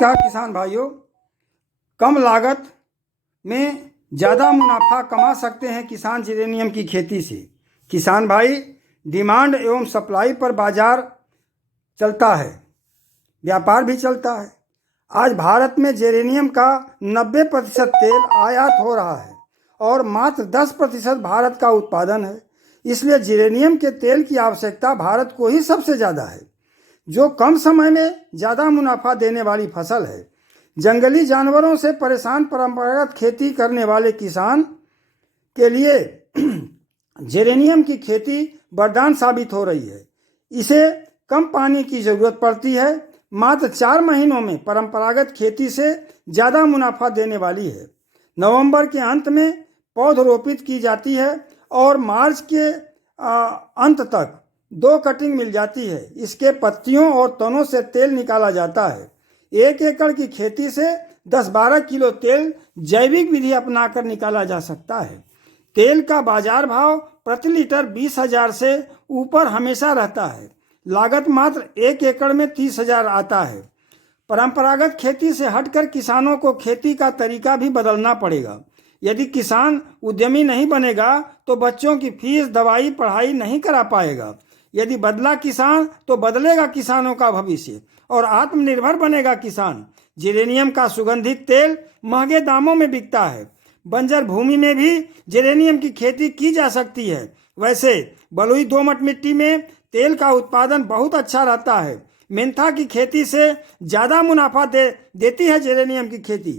नमस्कार किसान भाइयों, कम लागत में ज़्यादा मुनाफा कमा सकते हैं किसान जेरेनियम की खेती से। किसान भाई, डिमांड एवं सप्लाई पर बाजार चलता है, व्यापार भी चलता है। आज भारत में जेरेनियम का 90% तेल आयात हो रहा है और मात्र 10% भारत का उत्पादन है। इसलिए जेरेनियम के तेल की आवश्यकता भारत को ही सबसे ज़्यादा है, जो कम समय में ज़्यादा मुनाफा देने वाली फसल है। जंगली जानवरों से परेशान परंपरागत खेती करने वाले किसान के लिए जेरेनियम की खेती वरदान साबित हो रही है। इसे कम पानी की ज़रूरत पड़ती है, मात्र 4 महीनों में परंपरागत खेती से ज़्यादा मुनाफा देने वाली है। नवंबर के अंत में पौध रोपित की जाती है और मार्च के अंत तक 2 कटिंग मिल जाती है। इसके पत्तियों और तनों से तेल निकाला जाता है। 1 एकड़ की खेती से 10-12 किलो तेल जैविक विधि अपनाकर निकाला जा सकता है। तेल का बाजार भाव प्रति लीटर 20,000 से ऊपर हमेशा रहता है। लागत मात्र 1 एकड़ में 30,000 आता है। परंपरागत खेती से हटकर किसानों को खेती का तरीका भी बदलना पड़ेगा। यदि किसान उद्यमी नहीं बनेगा तो बच्चों की फीस, दवाई, पढ़ाई नहीं करा पाएगा। यदि बदला किसान तो बदलेगा किसानों का भविष्य और आत्मनिर्भर बनेगा किसान। जेरेनियम का सुगंधित तेल महंगे दामों में बिकता है। बंजर भूमि में भी जेरेनियम की खेती की जा सकती है। वैसे बलुई दोमट मिट्टी में तेल का उत्पादन बहुत अच्छा रहता है। मेंथा की खेती से ज़्यादा मुनाफा देती है जेरेनियम की खेती।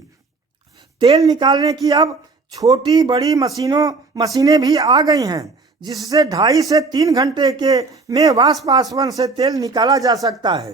तेल निकालने की अब छोटी बड़ी मशीनें भी आ गई हैं, जिससे 2.5 से 3 घंटे के में वाष्प आसवन से तेल निकाला जा सकता है।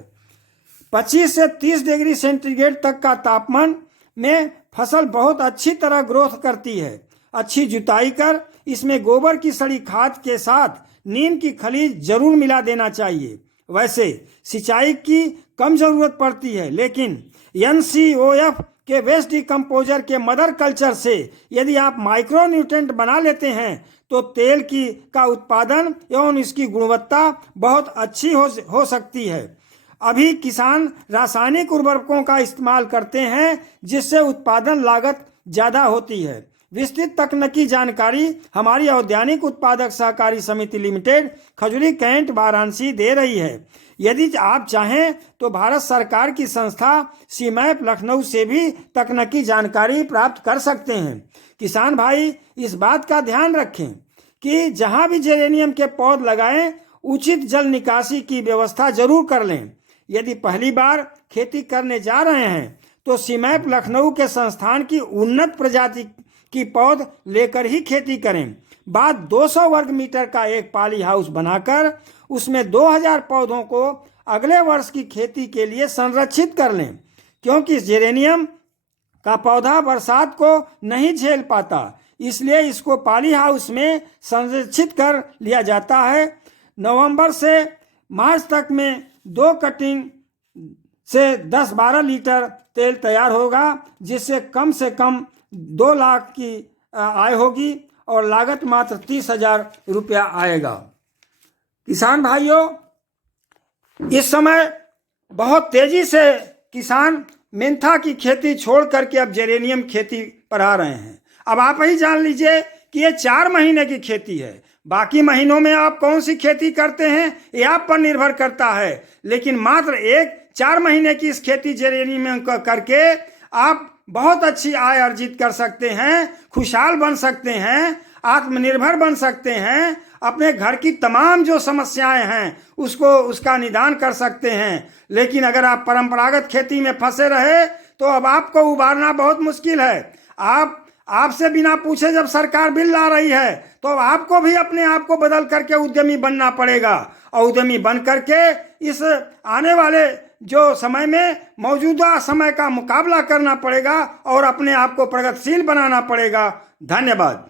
25 से 30 डिग्री सेंटीग्रेड तक का तापमान में फसल बहुत अच्छी तरह ग्रोथ करती है। अच्छी जुताई कर इसमें गोबर की सड़ी खाद के साथ नीम की खली जरूर मिला देना चाहिए। वैसे सिंचाई की कम जरूरत पड़ती है, लेकिन NCOF के वेस्ट डिकम्पोजर के मदर कल्चर से यदि आप माइक्रो न्यूट्रेंट बना लेते हैं तो तेल का उत्पादन एवं इसकी गुणवत्ता बहुत अच्छी हो सकती है। अभी किसान रासायनिक उर्वरकों का इस्तेमाल करते हैं, जिससे उत्पादन लागत ज़्यादा होती है। विस्तृत तकनीकी जानकारी हमारी औद्यानिक उत्पादक सहकारी समिति लिमिटेड, खजुरी कैंट, वाराणसी दे रही है। यदि आप चाहें तो भारत सरकार की संस्था सीमैप लखनऊ से भी तकनीकी जानकारी प्राप्त कर सकते हैं। किसान भाई, इस बात का ध्यान रखें कि जहां भी जेरेनियम के पौध लगाएं, उचित जल निकासी की व्यवस्था जरूर कर लें। यदि पहली बार खेती करने जा रहे हैं तो सीमैप लखनऊ के संस्थान की उन्नत प्रजाति की पौध लेकर ही खेती करें। बाद 200 वर्ग मीटर का एक पॉली हाउस बनाकर उसमें 2000 पौधों को अगले वर्ष की खेती के लिए संरक्षित कर लें, क्योंकि जेरेनियम का पौधा बरसात को नहीं झेल पाता, इसलिए इसको पॉली हाउस में संरक्षित कर लिया जाता है। नवंबर से मार्च तक में 2 कटिंग से 10-12 लीटर तेल तैयार होगा, जिससे कम से कम 2 लाख की आय होगी और लागत मात्र 30,000 रुपया आएगा। किसान भाइयों, इस समय बहुत तेजी से किसान मेंथा की खेती छोड़ करके अब जेरेनियम खेती पर आ रहे हैं। अब आप ही जान लीजिए कि ये 4 महीने की खेती है। बाकी महीनों में आप कौन सी खेती करते हैं ये आप पर निर्भर करता है, लेकिन मात्र 4 महीने की इस खेती जेरेनियम करके आप बहुत अच्छी आय अर्जित कर सकते हैं, खुशहाल बन सकते हैं, आत्मनिर्भर बन सकते हैं, अपने घर की तमाम जो समस्याएं हैं उसका निदान कर सकते हैं। लेकिन अगर आप परंपरागत खेती में फंसे रहे तो अब आपको उबारना बहुत मुश्किल है। आपसे बिना पूछे जब सरकार बिल ला रही है तो आपको भी अपने आप को बदल करके उद्यमी बनना पड़ेगा और उद्यमी बन करके इस आने वाले जो समय में मौजूदा समय का मुकाबला करना पड़ेगा और अपने आप को प्रगतिशील बनाना पड़ेगा। धन्यवाद।